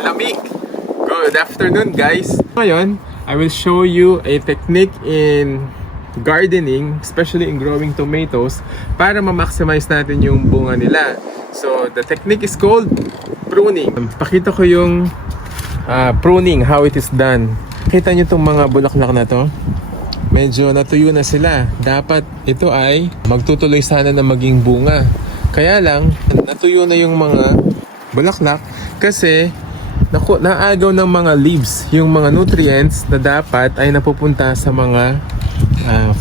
lamig! Good afternoon guys! Ngayon, I will show you a technique in gardening, especially in growing tomatoes, para ma-maximize natin yung bunga nila. So, the technique is called pruning. Pakita ko yung pruning, how it is done. Kita nyo itong mga bulaklak na to? Medyo natuyo na sila. Dapat ito ay magtutuloy sana na maging bunga. Kaya lang, natuyo na yung mga bulaklak kasi naagaw ng mga leaves yung mga nutrients na dapat ay napupunta sa mga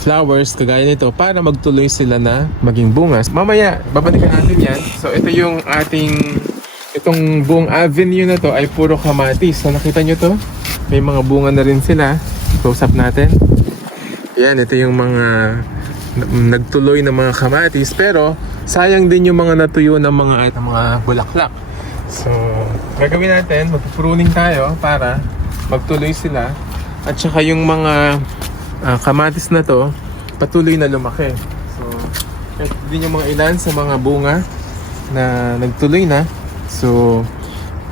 flowers kagaya nito para magtuloy sila na maging bunga. Mamaya, babalikan natin yan. So, ito yung itong buong avenue na to ay puro kamatis. So, nakita nyo to? May mga bunga na rin sila. Close up natin. Yan, ito yung mga nagtuloy na mga kamatis. Pero, sayang din yung mga natuyo na mga bulaklak. So, gagawin natin, magpruning tayo para magtuloy sila. At saka yung mga kamatis na to, patuloy na lumaki. So, ito din yung mga ilan sa mga bunga na nagtuloy na. So,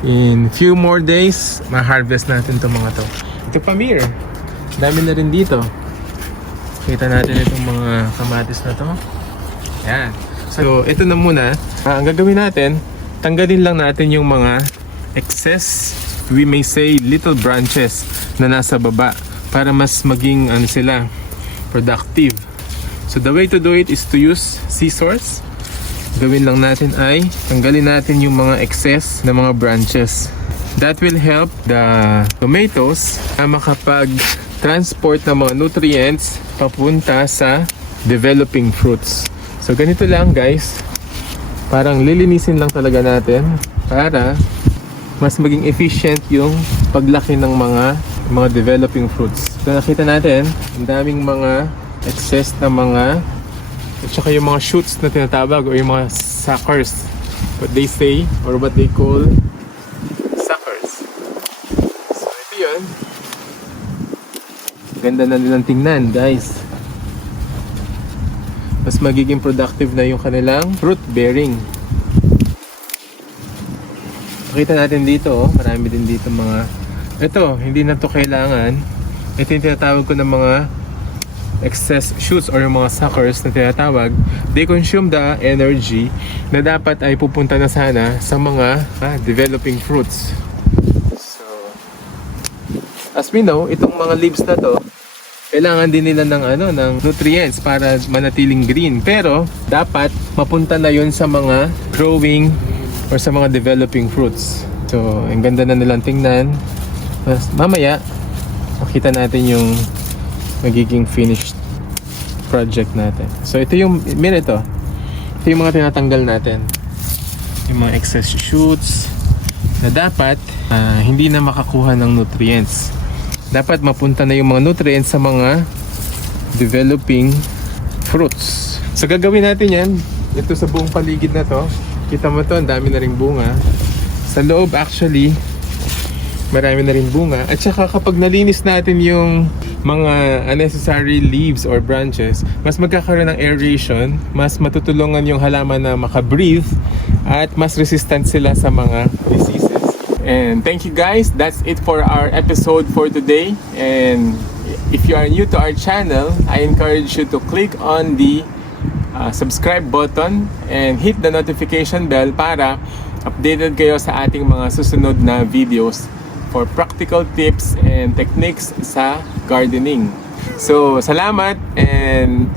in few more days, ma-harvest natin itong mga to. Ito pa, Mir. Dami na rin dito. Kita natin itong mga kamatis na to. Yan. So, ito na muna. Ang gagawin natin, tanggalin lang natin yung mga excess, we may say little branches na nasa baba para mas maging sila productive. So the way to do it is to use scissors. Gawin lang natin ay tanggalin natin yung mga excess na mga branches. That will help the tomatoes na makapag-transport ng mga nutrients papunta sa developing fruits. So ganito lang guys. Parang lilinisin lang talaga natin para mas maging efficient yung paglaki ng mga developing fruits. So nakita natin, ang daming mga excess na mga at saka yung mga shoots na tinatawag o yung mga suckers. What they say or what they call suckers. So ito yun. Ganda na nilang tingnan guys. Mas magiging productive na yung kanilang fruit bearing. Pakita natin dito, marami din dito mga ito, hindi na to kailangan. Ito yung tinatawag ko ng mga excess shoots or yung mga suckers na tinatawag. They consume the energy na dapat ay pupunta na sana sa mga developing fruits. So, as we know, itong mga leaves na to kailangan din nila ng nutrients para manatiling green. Pero, dapat mapunta na yun sa mga growing or sa mga developing fruits. So, ang ganda na nilang tingnan. Mas, mamaya, makita natin yung magiging finished project natin. So, ito yung, ito yung mga tinatanggal natin. Yung mga excess shoots na dapat hindi na makakuha ng nutrients. Dapat mapunta na yung mga nutrients sa mga developing fruits. So gagawin natin yan. Ito sa buong paligid na to. Kita mo to, ang dami na ring bunga. Sa loob actually, marami na ring bunga. At saka kapag nalinis natin yung mga unnecessary leaves or branches, mas magkakaroon ng aeration, mas matutulungan yung halaman na makabreathe, at mas resistant sila sa mga diseases. And thank you guys, that's it for our episode for today. And if you are new to our channel, I encourage you to click on the subscribe button and hit the notification bell para updated kayo sa ating mga susunod na videos for practical tips and techniques sa gardening. So, salamat and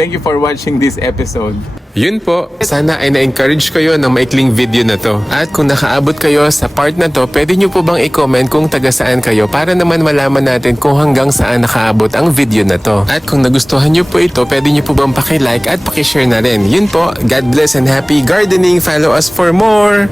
thank you for watching this episode. Yun po, sana ay na-encourage kayo ng maikling video na to. At kung nakaabot kayo sa part na to, pwede nyo po bang i-comment kung taga saan kayo para naman malaman natin kung hanggang saan nakaabot ang video na to. At kung nagustuhan nyo po ito, pwede nyo po bang paki-like at paki-share na rin. Yun po, God bless and happy gardening. Follow us for more!